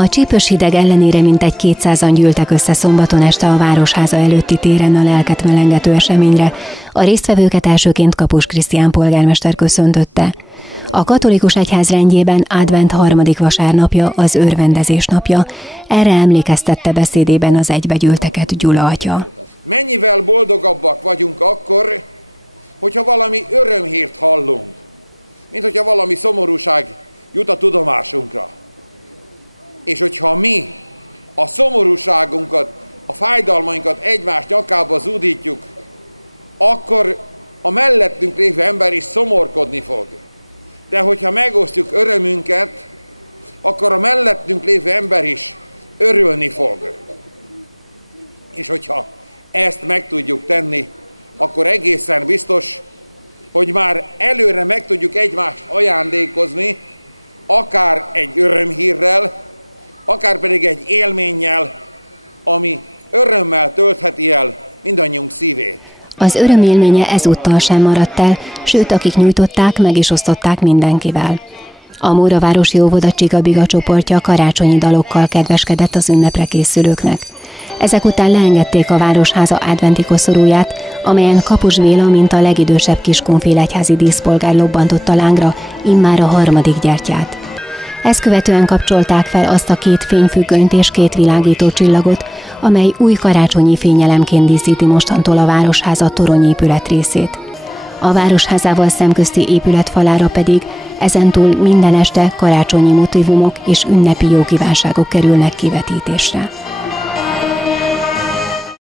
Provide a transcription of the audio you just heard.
A csípős hideg ellenére mintegy 200-an gyűltek össze szombaton este a Városháza előtti téren a lelket melengető eseményre. A résztvevőket elsőként Kapus Krisztián polgármester köszöntötte. A katolikus egyház rendjében advent harmadik vasárnapja az örvendezés napja, erre emlékeztette beszédében az egybegyűlteket Gyula atya. Mennyivel boldogabbak vagyunk akkor, hogyha valami örömhírt hallunk, mint hogyha valami szomorúság jut a tudomásunkra. És hogyha mi a szomorúságunkat, a fájdalmainkat egymás nyakába zúdítjuk, akkor a mellettünk lévő ember is szomorkodni fog. De hogyha megosztjuk örömünket, akkor a mellettünk lévő ember is örülni fog. És hogyha ezt meg tudjuk tenni, akkor egészen biztos, hogy már előre meg tudjuk egymást ajándékozni, akár egy örömhírrel, akár pedig egy élménnyel, ami örömmel töltheti el mindannyiunk szívét. Az öröm élménye ezúttal sem maradt el, sőt, akik nyújtották, meg is osztották mindenkivel. A Móravárosi Óvoda Csiga-Biga csoportja karácsonyi dalokkal kedveskedett az ünnepre készülőknek. Ezek után leengedték a Városháza adventi koszorúját, amelyen Kapus Béla, mint a legidősebb Kiskunfélegyházi díszpolgár lobbantotta lángra immár a harmadik gyertyát. Ezt követően kapcsolták fel azt a 2 fényfüggönyt és 2 világító csillagot, amely új karácsonyi fényelemként díszíti mostantól a Városháza toronyépület részét. A Városházával szemközti épület falára pedig ezentúl minden este karácsonyi motívumok és ünnepi jókívánságok kerülnek kivetítésre.